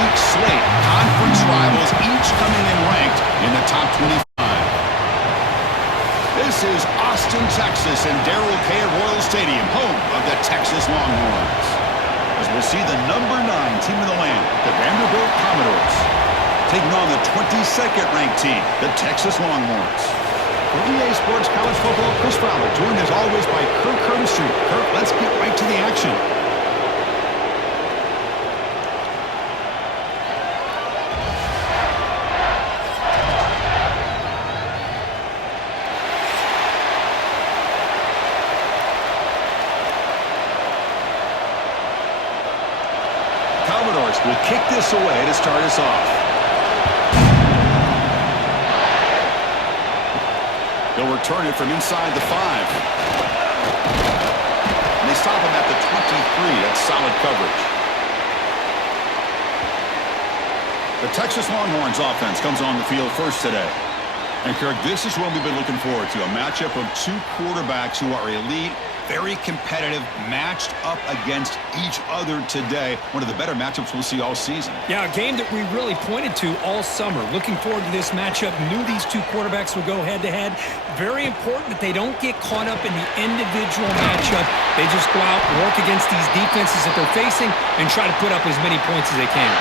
week slate. Conference rivals each coming in ranked in the top 25. This is Austin, Texas, and Darrell K. Royal Stadium, home of the Texas Longhorns. As we'll see the number 9 team in the land, the Vanderbilt Commodores, taking on the 22nd ranked team, the Texas Longhorns. For EA Sports College Football, Chris Fowler, joined as always by Kirk Curtis. Kirk, let's get right to the action. Commodores will kick this away to start us off. They'll return it from inside the 5. And they stop him at the 23. That's solid coverage. The Texas Longhorns offense comes on the field first today. And, Kirk, this is what we've been looking forward to, a matchup of two quarterbacks who are elite, very competitive, matched up against each other today. One of the better matchups we'll see all season. Yeah, a game that we really pointed to all summer. Looking forward to this matchup. Knew these two quarterbacks would go head-to-head. Very important that they don't get caught up in the individual matchup. They just go out and work against these defenses that they're facing and try to put up as many points as they can.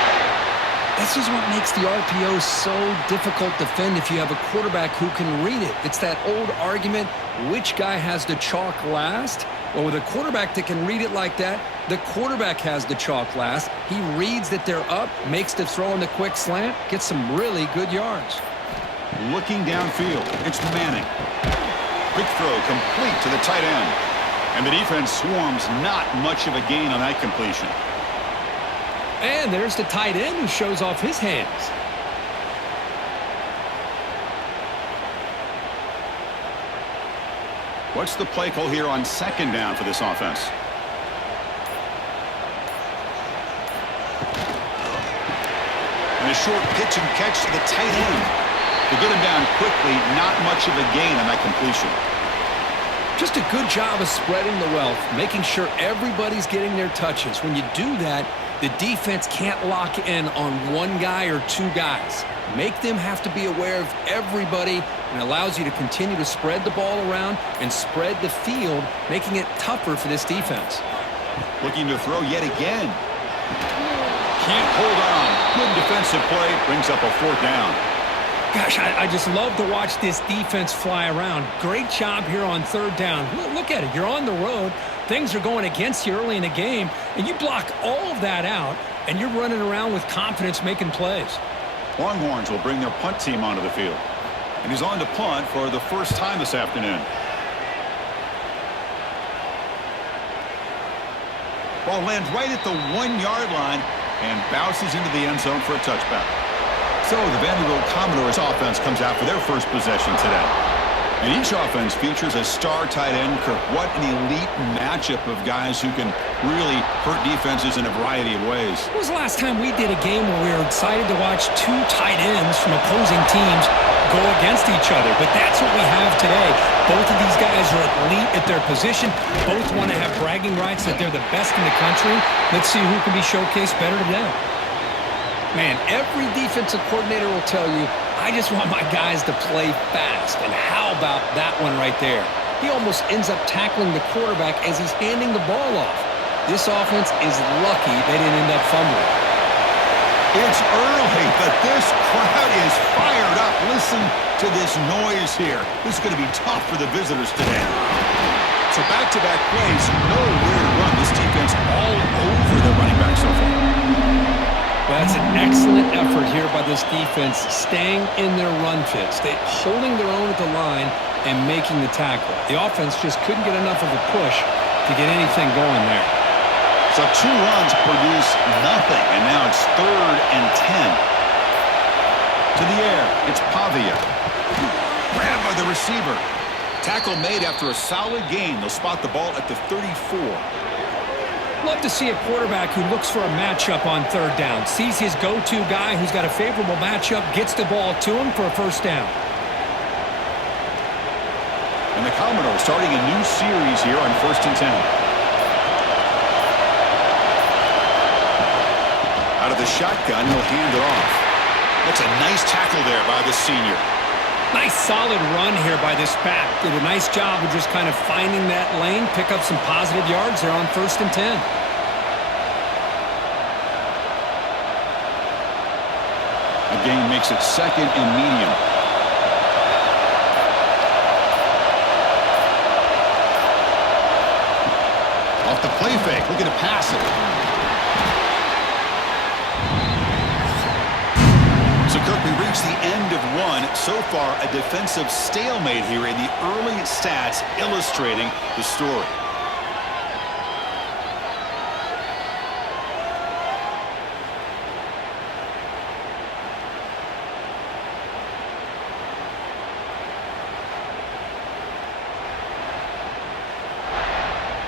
This is what makes the RPO so difficult to defend if you have a quarterback who can read it. It's that old argument, which guy has the chalk last? Well, with a quarterback that can read it like that, the quarterback has the chalk last. He reads that they're up, makes the throw in the quick slant, gets some really good yards. Looking downfield, it's Manning. Quick throw complete to the tight end. And the defense swarms, not much of a gain on that completion. And there's the tight end who shows off his hands. What's the play call here on second down for this offense? And a short pitch and catch to the tight end. To get him down quickly, not much of a gain on that completion. Just a good job of spreading the wealth, making sure everybody's getting their touches. When you do that, the defense can't lock in on one guy or two guys. Make them have to be aware of everybody, and allows you to continue to spread the ball around and spread the field, making it tougher for this defense. Looking to throw yet again. Can't hold on. Good defensive play. Brings up a 4th down. Gosh, I just love to watch this defense fly around. Great job here on 3rd down. Look at it. You're on the road. Things are going against you early in the game, and you block all of that out, and you're running around with confidence making plays. Longhorns will bring their punt team onto the field. And he's on to punt for the first time this afternoon. Ball lands right at the 1-yard line and bounces into the end zone for a touchback. So the Vanderbilt Commodores offense comes out for their first possession today. And each offense features a star tight end. Kirk, what an elite matchup of guys who can really hurt defenses in a variety of ways. When was the last time we did a game where we were excited to watch two tight ends from opposing teams go against each other? But that's what we have today. Both of these guys are elite at their position. Both want to have bragging rights that they're the best in the country. Let's see who can be showcased better today. Man, every defensive coordinator will tell you, I just want my guys to play fast. And how about that one right there? He almost ends up tackling the quarterback as he's handing the ball off. This offense is lucky they didn't end up fumbling. It's early, but this crowd is fired up. Listen to this noise here. This is going to be tough for the visitors today. So back-to-back plays, nowhere to run. This defense all over the running back so far. Well, that's an excellent effort here by this defense, staying in their run fit, holding their own at the line and making the tackle. The offense just couldn't get enough of a push to get anything going there. So 2 runs produce nothing, and now it's 3rd and 10. To the air, it's Pavia. Grabbed by the receiver. Tackle made after a solid gain. They'll spot the ball at the 34. Love to see a quarterback who looks for a matchup on 3rd down. Sees his go-to guy who's got a favorable matchup, gets the ball to him for a 1st down. And the Commodores starting a new series here on 1st and 10. Out Out of the shotgun, he'll hand it off. That's a nice tackle there by the senior. Nice solid run here by this back. Did a nice job of just kind of finding that lane, pick up some positive yards there on 1st and 10. The gain makes it 2nd and medium. Off the play fake, looking to pass it. So, Kirk, we reached the end of one. So far, a defensive stalemate here in the early stats illustrating the story.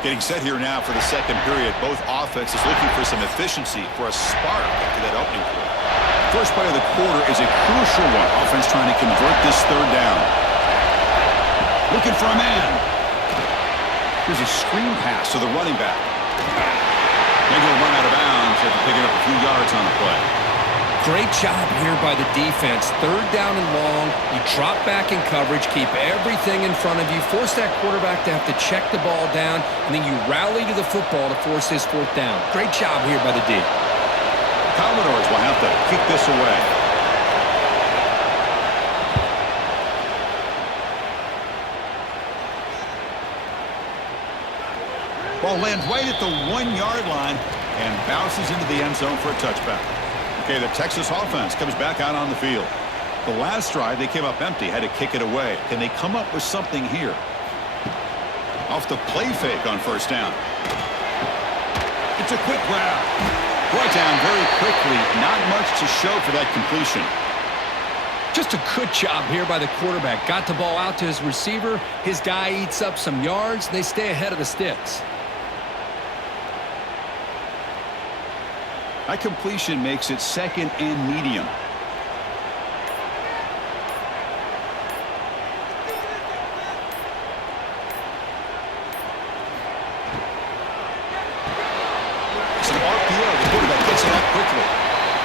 Getting set here now for the second period. Both offenses looking for some efficiency, for a spark after that opening quarter. First play of the quarter is a crucial one. Offense trying to convert this 3rd down. Looking for a man. Here's a screen pass to the running back. They're going to run out of bounds after picking up a few yards on the play. Great job here by the defense. 3rd down and long. You drop back in coverage, keep everything in front of you, force that quarterback to have to check the ball down, and then you rally to the football to force this 4th down. Great job here by the D. Commodores will have to kick this away. Ball lands right at the 1-yard line and bounces into the end zone for a touchback. Okay, the Texas offense comes back out on the field. The last drive, they came up empty, had to kick it away. Can they come up with something here? Off the play fake on 1st down. It's a quick grab. Brought down very quickly. Not much to show for that completion. Just a good job here by the quarterback. Got the ball out to his receiver. His guy eats up some yards. They stay ahead of the sticks. That completion makes it 2nd and medium. It's an RPO. The quarterback gets it out quickly.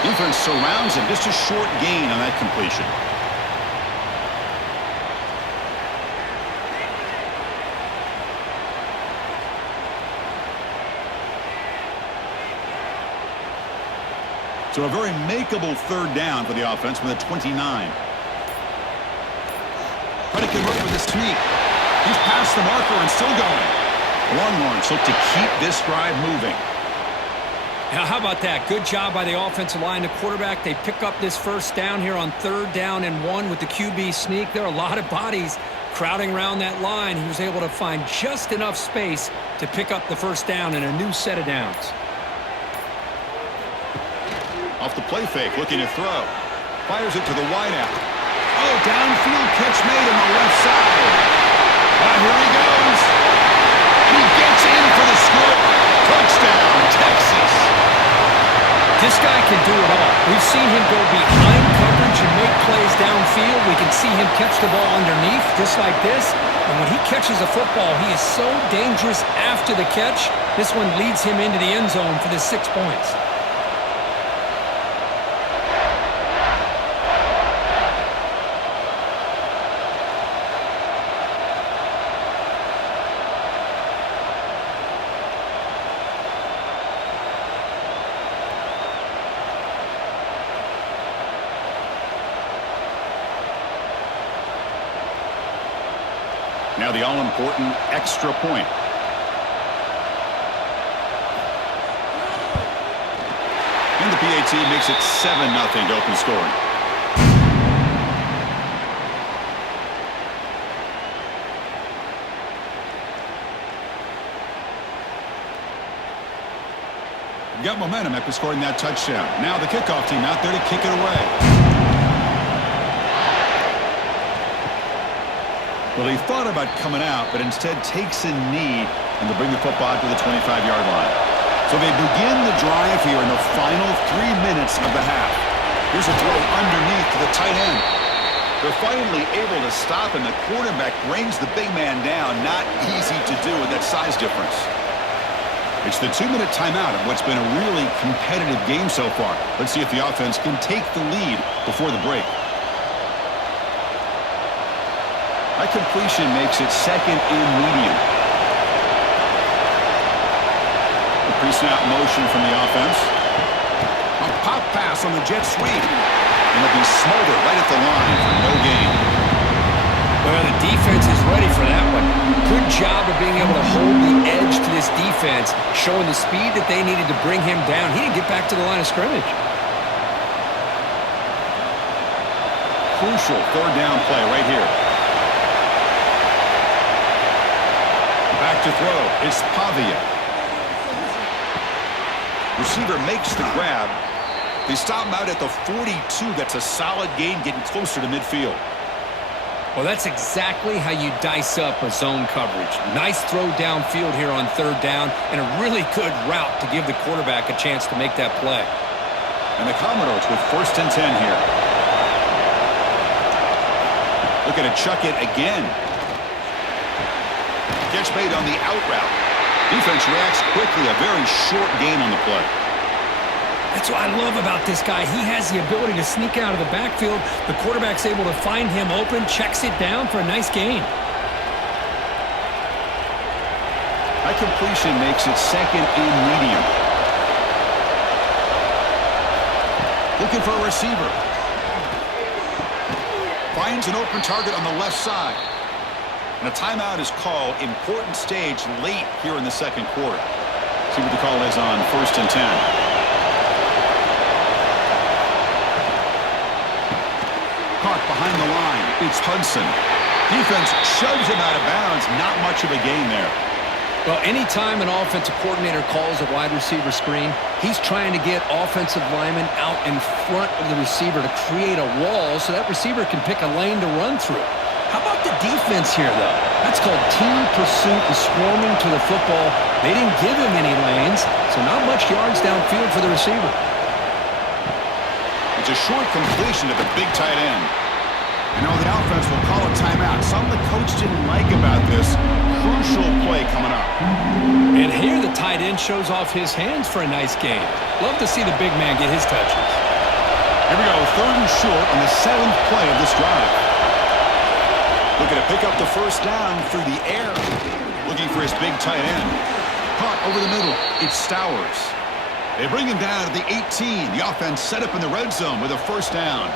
Defense surrounds him. Just a short gain on that completion. So a very makeable 3rd down for the offense from the 29. Trying to convert with a sneak. He's past the marker and still going. Longhorns look to keep this drive moving. Now, how about that? Good job by the offensive line. The quarterback, they pick up this 1st down here on 3rd down and 1 with the QB sneak. There are a lot of bodies crowding around that line. He was able to find just enough space to pick up the 1st down in a new set of downs. Off the play fake, looking to throw. Fires it to the wideout. Oh, downfield catch made on the left side. Here he goes. He gets in for the score. Touchdown, Texas. This guy can do it all. We've seen him go behind coverage and make plays downfield. We can see him catch the ball underneath, just like this. And when he catches a football, he is so dangerous after the catch. This one leads him into the end zone for the 6 points. Now the all-important extra point. And the PAT makes it 7-0 to open scoring. Got momentum after scoring that touchdown. Now the kickoff team out there to kick it away. Well, he thought about coming out, but instead takes a knee and they'll bring the football to the 25-yard line. So they begin the drive here in the final 3 minutes of the half. Here's a throw underneath to the tight end. They're finally able to stop, and the quarterback brings the big man down. Not easy to do with that size difference. It's the 2-minute timeout of what's been a really competitive game so far. Let's see if the offense can take the lead before the break. That completion makes it second and medium. The pre-snap motion from the offense. A pop pass on the jet sweep. And it'll be Smolder right at the line for no gain. Well, the defense is ready for that one. Good job of being able to hold the edge to this defense, showing the speed that they needed to bring him down. He didn't get back to the line of scrimmage. Crucial third down play right here. Back to throw. It's Pavia. Receiver makes the grab. They stop him out at the 42. That's a solid gain, getting closer to midfield. Well, that's exactly how you dice up a zone coverage. Nice throw downfield here on third down, and a really good route to give the quarterback a chance to make that play. And the Commodores with 1st and 10 here. Looking to chuck it again. Gets made on the out route. Defense reacts quickly. A very short gain on the play. That's what I love about this guy. He has the ability to sneak out of the backfield. The quarterback's able to find him open, checks it down for a nice gain. That completion makes it second and medium. Looking for a receiver. Finds an open target on the left side. And a timeout is called. Important stage late here in the second quarter. See what the call is on 1st and 10. Caught behind the line. It's Hudson. Defense shoves him out of bounds. Not much of a gain there. Well, anytime an offensive coordinator calls a wide receiver screen, he's trying to get offensive linemen out in front of the receiver to create a wall so that receiver can pick a lane to run through. How about the defense here, though? That's called team pursuit and swarming to the football. They didn't give him any lanes, so not much yards downfield for the receiver. It's a short completion to the big tight end. You know, the offense will call a timeout. Something the coach didn't like about this. Crucial play coming up. And here the tight end shows off his hands for a nice gain. Love to see the big man get his touches. Here we go, 3rd and short on the 7th play of this drive. Looking to pick up the 1st down through the air. Looking for his big tight end. Caught over the middle. It's Stowers. They bring him down to the 18. The offense set up in the red zone with a 1st down.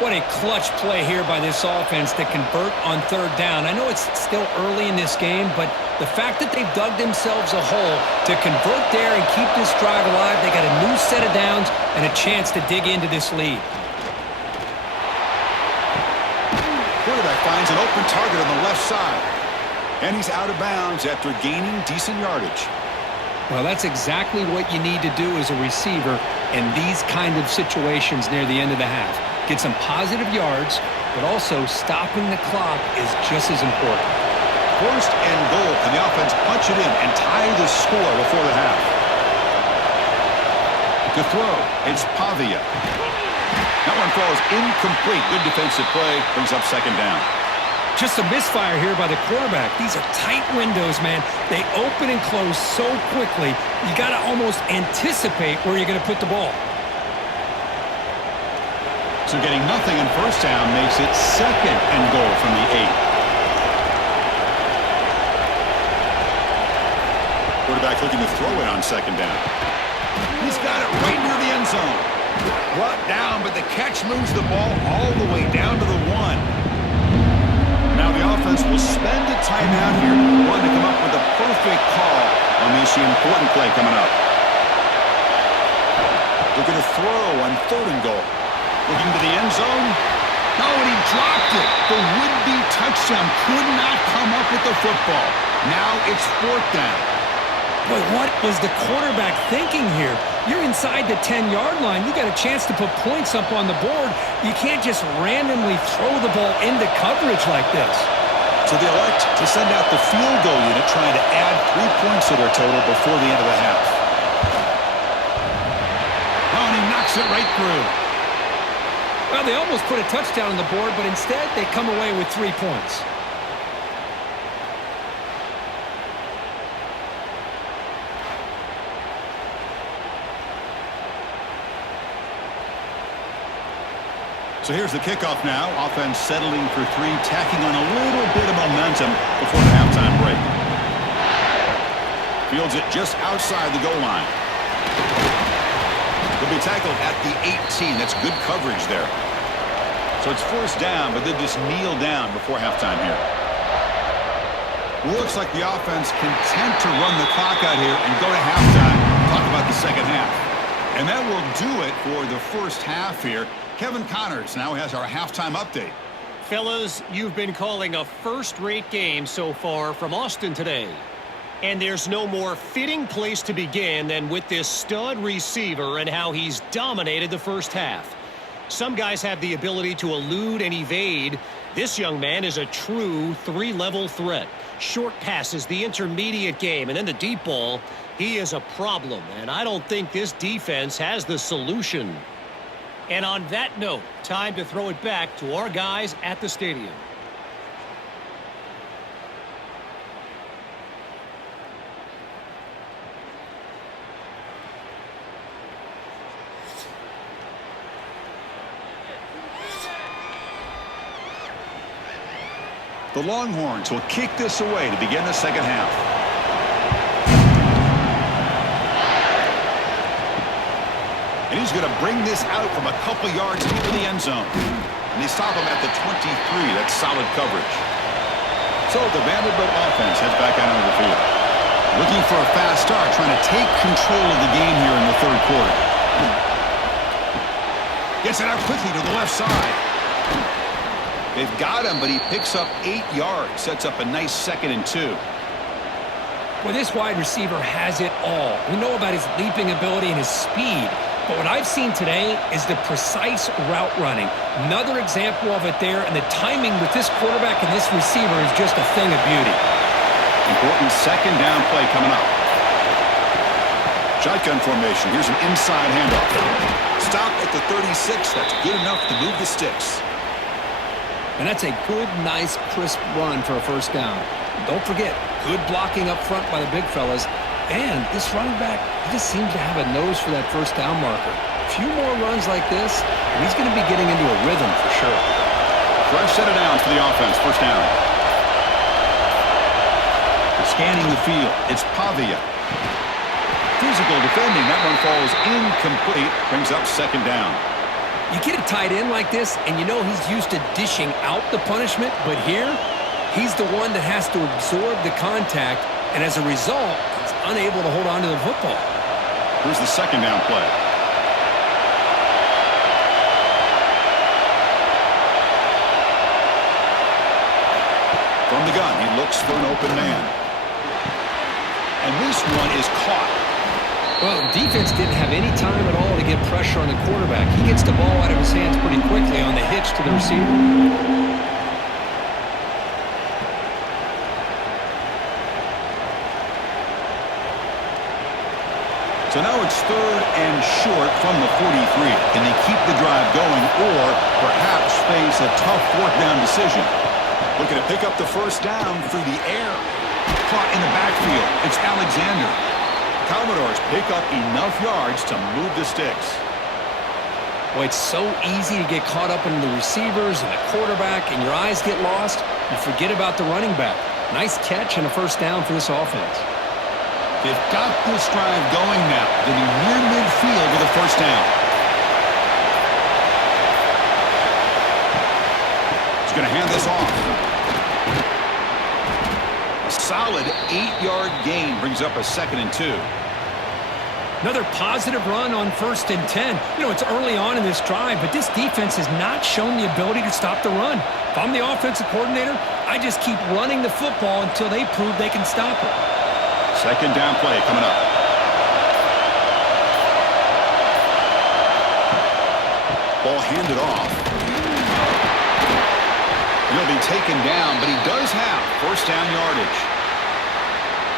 What a clutch play here by this offense to convert on third down. I know it's still early in this game, but the fact that they've dug themselves a hole to convert there and keep this drive alive, they got a new set of downs and a chance to dig into this lead. Quarterback finds an open target on the left side. And he's out of bounds after gaining decent yardage. Well, that's exactly what you need to do as a receiver in these kind of situations near the end of the half. Get some positive yards, but also stopping the clock is just as important. 1st and goal. Can the offense punch it in and tie the score before the half? To throw, it's Pavia. That one falls incomplete. Good defensive play. Brings up 2nd down. Just a misfire here by the quarterback. These are tight windows, man. They open and close so quickly, you got to almost anticipate where you're going to put the ball. So getting nothing in 1st down makes it 2nd and goal from the 8. Quarterback looking to throw it on 2nd down. He's got it right near the end zone. Brought down, but the catch moves the ball all the way down to the 1. Now the offense will spend a timeout here, wanting to come up with a perfect call on this important play coming up. Looking to throw on 3rd and goal. Looking to the end zone. No, and he dropped it. The would-be touchdown could not come up with the football. Now it's 4th down. Boy, what was the quarterback thinking here? You're inside the 10-yard line. You got a chance to put points up on the board. You can't just randomly throw the ball into coverage like this. So they elect to send out the field goal unit, trying to add 3 points to their total before the end of the half. Oh, and he knocks it right through. Well, they almost put a touchdown on the board, but instead they come away with 3 points. So here's the kickoff now. Offense settling for three, tacking on a little bit of momentum before the halftime break. Fields it just outside the goal line. He'll be tackled at the 18. That's good coverage there. So it's first down, but they just kneel down before halftime here. Looks like the offense content to run the clock out here and go to halftime. Talk about the second half. And that will do it for the first half here. Kevin Connors now has our halftime update. Fellas, you've been calling a first-rate game so far from Austin today. And there's no more fitting place to begin than with this stud receiver and how he's dominated the first half. Some guys have the ability to elude and evade. This young man is a true three-level threat. Short passes, the intermediate game, and then the deep ball. He is a problem, and I don't think this defense has the solution. And on that note, time to throw it back to our guys at the stadium. The Longhorns will kick this away to begin the second half. And he's going to bring this out from a couple yards into the end zone. And they stop him at the 23. That's solid coverage. So the Vanderbilt offense heads back out onto the field. Looking for a fast start, trying to take control of the game here in the third quarter. Gets it out quickly to the left side. They've got him, but he picks up 8 yards. Sets up a nice 2nd and 2. Well, this wide receiver has it all. We know about his leaping ability and his speed. But what I've seen today is the precise route running. Another example of it there, and the timing with this quarterback and this receiver is just a thing of beauty. Important second down play coming up. Shotgun formation. Here's an inside handoff. Stop at the 36. That's good enough to move the sticks. And that's a good, nice, crisp run for a first down. Don't forget, good blocking up front by the big fellas. And this running back, he just seems to have a nose for that first down marker. A few more runs like this, and he's going to be getting into a rhythm for sure. Fresh set of downs for the offense. First down. Scanning the field. It's Pavia. Physical defending. That one falls incomplete. Brings up second down. You get a tight end like this, and you know he's used to dishing out the punishment, but here, he's the one that has to absorb the contact, and as a result, he's unable to hold on to the football. Here's the second down play. From the gun, he looks for an open man. And this one is caught. Well, defense didn't have any time at all to get pressure on the quarterback. He gets the ball out of his hands pretty quickly on the hitch to the receiver. So now it's 3rd and short from the 43. Can they keep the drive going or perhaps face a tough 4th down decision? Looking to pick up the first down through the air. Caught in the backfield. It's Alexander. Commodores pick up enough yards to move the sticks. Boy, it's so easy to get caught up in the receivers and the quarterback, and your eyes get lost. You forget about the running back. Nice catch and a first down for this offense. They've got this drive going now. They'll be near midfield with a first down. He's going to hand this off. A solid 8-yard gain brings up a 2nd and 2. Another positive run on 1st and 10. You know, it's early on in this drive, but this defense has not shown the ability to stop the run. If I'm the offensive coordinator, I just keep running the football until they prove they can stop it. Second down play coming up. Ball handed off. He'll be taken down, but he does have first down yardage.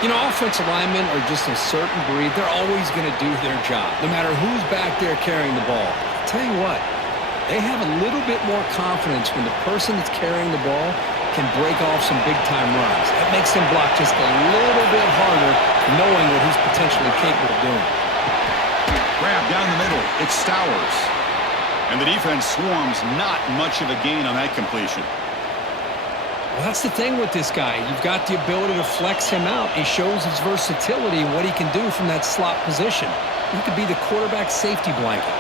You know, offensive linemen are just a certain breed. They're always going to do their job, no matter who's back there carrying the ball. I'll tell you what, they have a little bit more confidence when the person that's carrying the ball can break off some big-time runs. That makes them block just a little bit harder, knowing what he's potentially capable of doing. Grab down the middle. It's Stowers. And the defense swarms, not much of a gain on that completion. Well, that's the thing with this guy. You've got the ability to flex him out. He shows his versatility and what he can do from that slot position. He could be the quarterback safety blanket.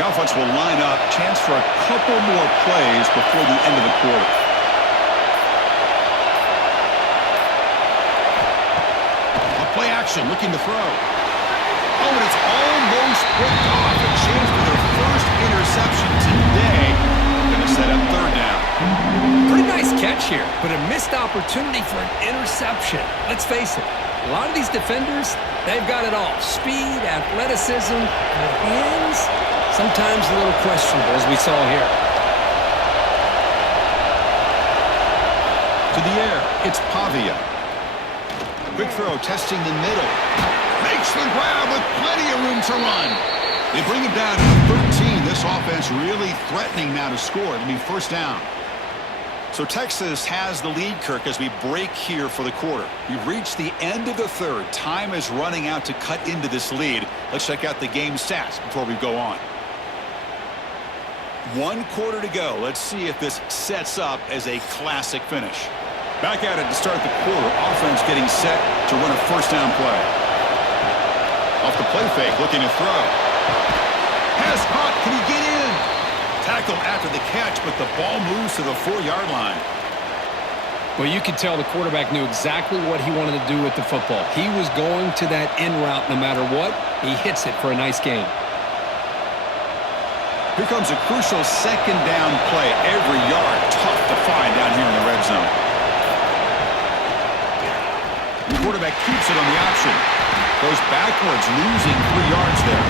The offense will line up. Chance for a couple more plays before the end of the quarter. A play action, looking to throw. Oh, and it's almost picked off. A chance for their first interception today. Going to set up third down. Pretty nice catch here, but a missed opportunity for an interception. Let's face it, a lot of these defenders, they've got it all. Speed, athleticism, their hands, sometimes a little questionable, as we saw here. To the air, it's Pavia. Quick throw, testing the middle. Makes the grab with plenty of room to run. They bring him down to 13. This offense really threatening now to score. It'll be first down. So Texas has the lead, Kirk, as we break here for the quarter. We've reached the end of the third. Time is running out to cut into this lead. Let's check out the game stats before we go on. 1 quarter to go. Let's see if this sets up as a classic finish. Back at it to start the quarter. Offense getting set to run a first down play. Off the play fake, looking to throw. Pass caught. Can he get in? Tackle after the catch, but the ball moves to the 4-yard line. Well, you could tell the quarterback knew exactly what he wanted to do with the football. He was going to that in route no matter what. He hits it for a nice gain. Here comes a crucial second down play. Every yard tough to find down here in the red zone. The quarterback keeps it on the option. Goes backwards, losing 3 yards there.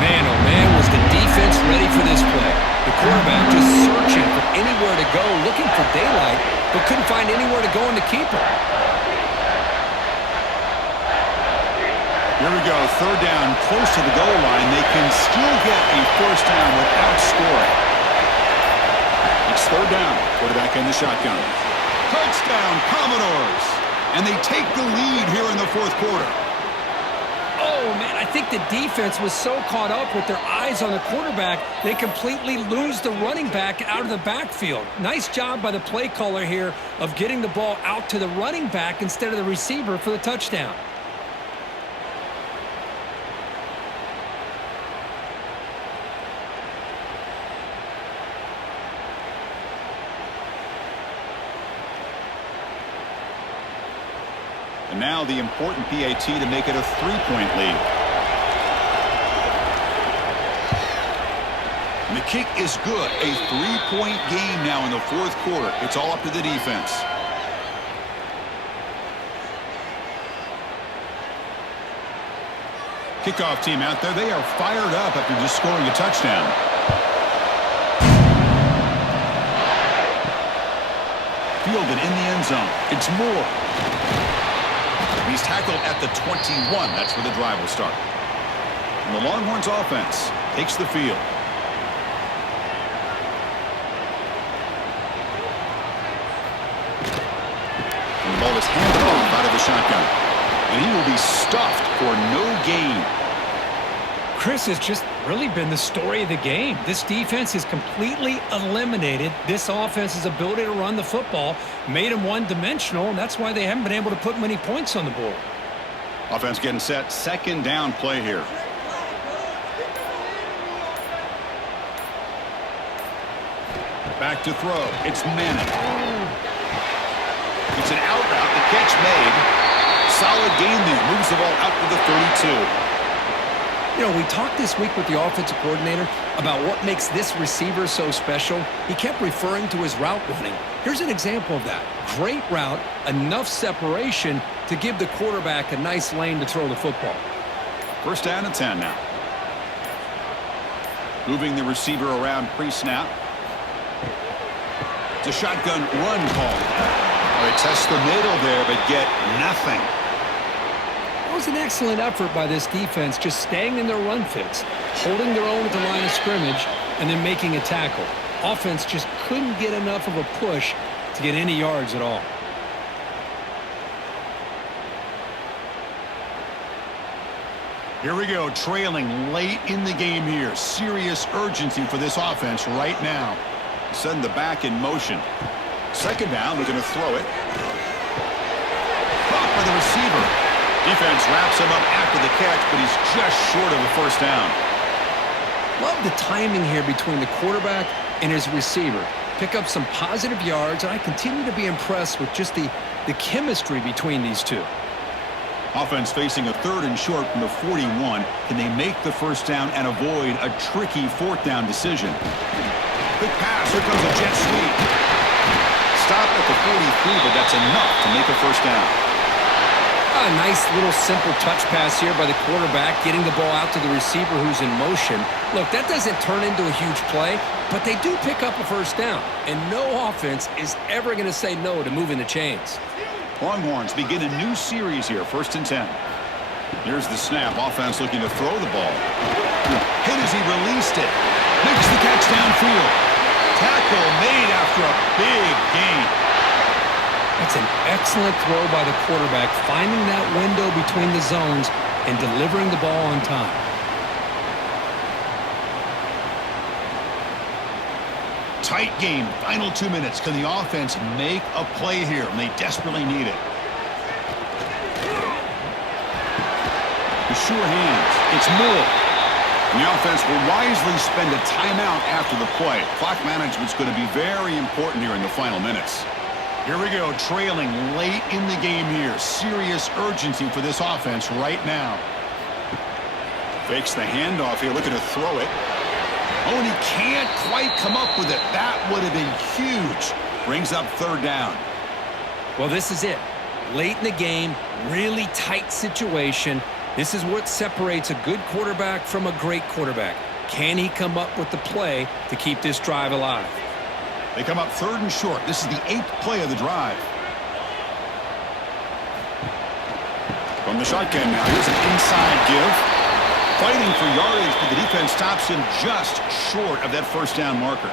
Man, oh man, was the defense ready for this play. The quarterback just searching for anywhere to go, looking for daylight, but couldn't find anywhere to go in the keeper. Here we go, third down, close to the goal line. They can still get a first down without scoring. It's third down, quarterback in the shotgun. Touchdown, Commodores! And they take the lead here in the fourth quarter. Oh, man, I think the defense was so caught up with their eyes on the quarterback, they completely lose the running back out of the backfield. Nice job by the play caller here of getting the ball out to the running back instead of the receiver for the touchdown. And now the important PAT to make it a 3-point lead. And the kick is good. A 3-point game now in the fourth quarter. It's all up to the defense. Kickoff team out there. They are fired up after just scoring a touchdown. Fielded in the end zone. It's Moore. He's tackled at the 21. That's where the drive will start. And the Longhorns offense takes the field. And the ball is handed off out of the shotgun. And he will be stuffed for no gain. Chris has just really been the story of the game. This defense has completely eliminated this offense's ability to run the football, made them one-dimensional, and that's why they haven't been able to put many points on the board. Offense getting set. Second down play here. Back to throw. It's Manning. It's an out route. The catch made. Solid gain there. Moves the ball out to the 32. You know, we talked this week with the offensive coordinator about what makes this receiver so special. He kept referring to his route running. Here's an example of that. Great route, enough separation to give the quarterback a nice lane to throw the football. First down and 10 now. Moving the receiver around pre-snap. It's a shotgun run call. They test the middle there, but get nothing. It was an excellent effort by this defense, just staying in their run fits, holding their own at the line of scrimmage, and then making a tackle. Offense just couldn't get enough of a push to get any yards at all. Here we go, trailing late in the game here. Serious urgency for this offense right now. Send the back in motion. Second down, they're going to throw it. Caught by the receiver. Defense wraps him up after the catch, but he's just short of a first down. Love the timing here between the quarterback and his receiver. Pick up some positive yards, and I continue to be impressed with just the chemistry between these two. Offense facing a 3rd and short from the 41. Can they make the first down and avoid a tricky 4th down decision? Quick pass. Here comes a jet sweep. Stop at the 43, but that's enough to make a first down. A nice little simple touch pass here by the quarterback, getting the ball out to the receiver who's in motion. Look, that doesn't turn into a huge play, but they do pick up a first down, and no offense is ever going to say no to moving the chains. Longhorns begin a new series here, 1st and 10. Here's the snap. Offense looking to throw the ball. Hit as he released it. Makes the catch downfield. Tackle made after a big gain. That's an excellent throw by the quarterback, finding that window between the zones and delivering the ball on time. Tight game. Final 2 minutes. Can the offense make a play here? And they desperately need it. The sure hands. It's Moore. And the offense will wisely spend a timeout after the play. Clock management's going to be very important here in the final minutes. Here we go, trailing late in the game here. Serious urgency for this offense right now. Fakes the handoff here, looking to throw it. Oh, and he can't quite come up with it. That would have been huge. Brings up 3rd down. Well, this is it. Late in the game, really tight situation. This is what separates a good quarterback from a great quarterback. Can he come up with the play to keep this drive alive? They come up 3rd and short. This is the 8th play of the drive. From the shotgun now, here's an inside give. Fighting for yardage, but the defense stops him just short of that first down marker.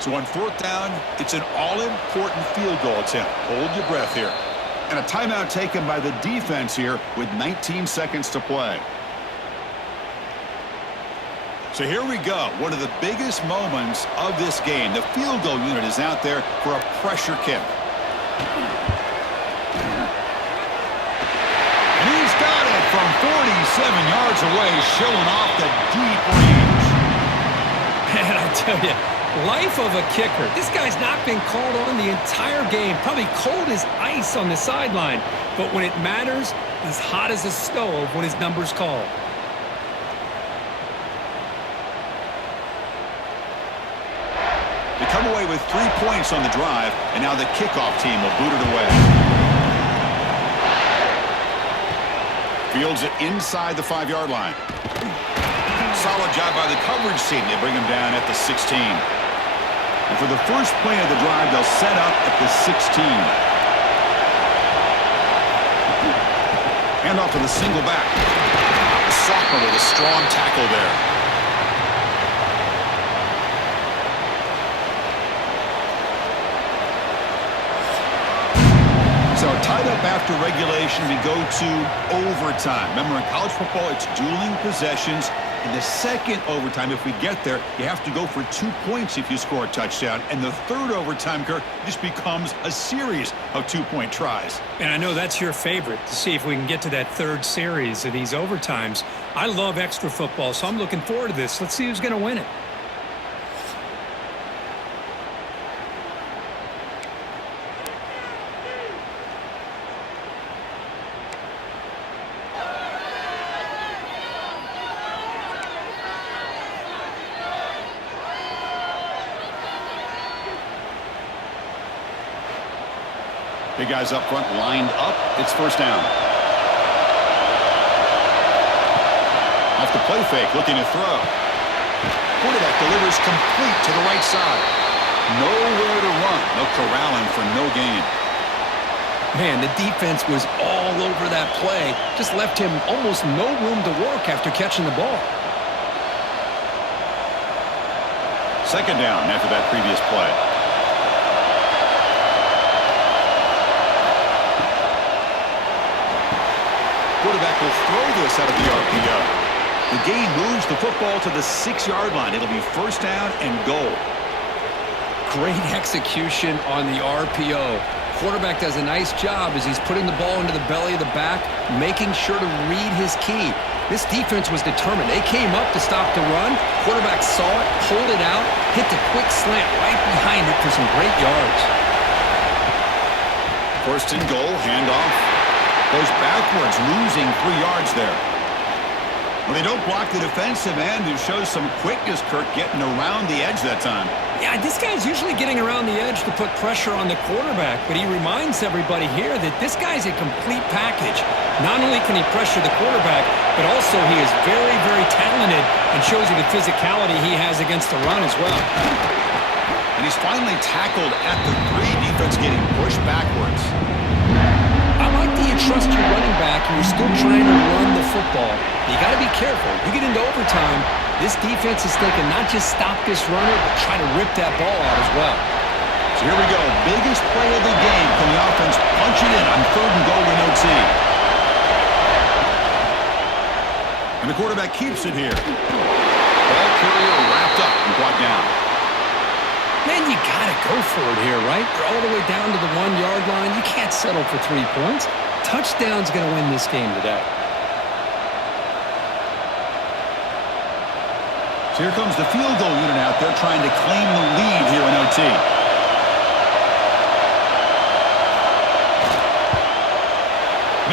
So on 4th down, it's an all-important field goal attempt. Hold your breath here. And a timeout taken by the defense here with 19 seconds to play. So here we go. One of the biggest moments of this game. The field goal unit is out there for a pressure kick. And he's got it from 47 yards away, showing off the deep range. And I tell you, life of a kicker. This guy's not been called on the entire game. Probably cold as ice on the sideline. But when it matters, he's hot as a stove when his number's called. They come away with 3 points on the drive, and now the kickoff team will boot it away. Fields it inside the 5-yard line. Solid job by the coverage team. They bring him down at the 16. And for the first play of the drive, they'll set up at the 16. Hand off to the single back. Sophomore with a strong tackle there. So tied up after regulation, we go to overtime. Remember, in college football, it's dueling possessions. In the second overtime, if we get there, you have to go for 2 points if you score a touchdown. And the 3rd overtime, Kirk, just becomes a series of 2-point tries. And I know that's your favorite, to see if we can get to that 3rd series of these overtimes. I love extra football, so I'm looking forward to this. Let's see who's going to win it. Big guys up front lined up. It's first down. Off the play fake, looking to throw. Quarterback delivers complete to the right side. Nowhere to run. No corralling for no gain. Man, the defense was all over that play. Just left him almost no room to work after catching the ball. second down after that previous play. Quarterback will throw this out of the RPO. The gain moves the football to the 6-yard line. It'll be first down and goal. Great execution on the RPO. Quarterback does a nice job as he's putting the ball into the belly of the back, making sure to read his key. This defense was determined. They came up to stop the run. Quarterback saw it, pulled it out, hit the quick slant right behind it for some great yards. First and goal, handoff. Goes backwards, losing 3 yards there. Well, they don't block the defensive end, who shows some quickness, Kirk, getting around the edge that time. Yeah, this guy's usually getting around the edge to put pressure on the quarterback, but he reminds everybody here that this guy's a complete package. Not only can he pressure the quarterback, but also he is very, very talented and shows you the physicality he has against the run as well. And he's finally tackled at the 3, defense getting pushed backwards. I like that you trust your running back and you're still trying to run the football. You got to be careful. You get into overtime, this defense is thinking not just stop this runner, but try to rip that ball out as well. So here we go. Biggest play of the game. Can the offense punch it in on 3rd and goal in OT? And the quarterback keeps it here. Ball carrier wrapped up and brought down. Man, you got to go for it here, right? You're all the way down to the 1-yard line. You can't settle for 3 points. Touchdown's going to win this game today. So here comes the field goal unit out there trying to claim the lead here in OT.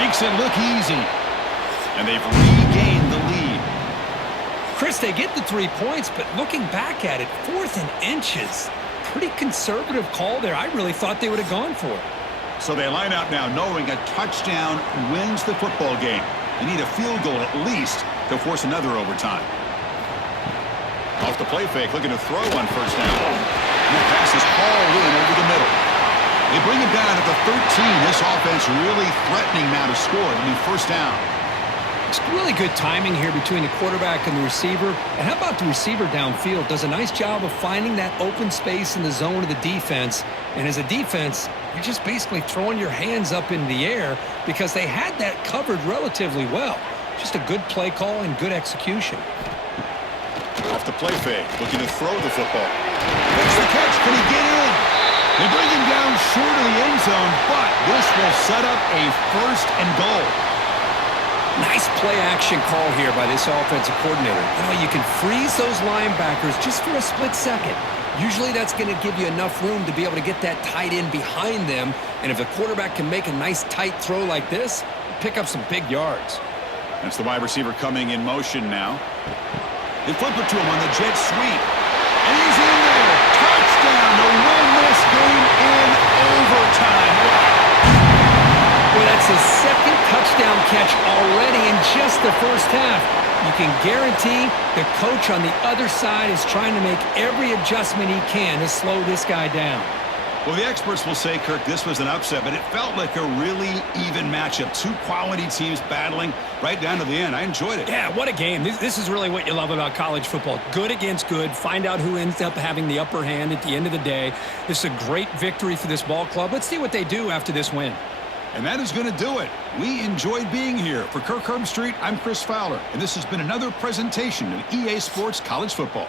Makes it look easy. And they've regained the lead. Chris, they get the 3 points, but looking back at it, 4th and inches. Pretty conservative call there. I really thought they would have gone for it. So they line out now knowing a touchdown wins the football game. They need a field goal at least to force another overtime. Off the play fake, looking to throw on first down. And the pass is hauled in over the middle. They bring him down at the 13. This offense really threatening now to score. It'll be first down. It's really good timing here between the quarterback and the receiver. And how about the receiver downfield? Does a nice job of finding that open space in the zone of the defense. And as a defense, you're just basically throwing your hands up in the air because they had that covered relatively well. Just a good play call and good execution. Off the play fake, looking to throw the football. Makes the catch. Can he get in? They bring him down short of the end zone, but this will set up a first and goal. Nice play-action call here by this offensive coordinator. You know, you can freeze those linebackers just for a split second. Usually that's going to give you enough room to be able to get that tight end behind them. And if the quarterback can make a nice tight throw like this, pick up some big yards. That's the wide receiver coming in motion now. They flip it to him on the jet sweep. And he's in there. Touchdown to win this game in overtime. Wow. Well, that's his second touchdown catch already in just the first half. You can guarantee the coach on the other side is trying to make every adjustment he can to slow this guy down. Well, the experts will say, Kirk, this was an upset, but it felt like a really even matchup. 2 quality teams battling right down to the end. I enjoyed it. Yeah, what a game. This is really what you love about college football. Good against good. Find out who ends up having the upper hand at the end of the day. This is a great victory for this ball club. Let's see what they do after this win. And that is going to do it. We enjoyed being here. For Kirk Herbstreit, I'm Chris Fowler, and this has been another presentation of EA Sports College Football.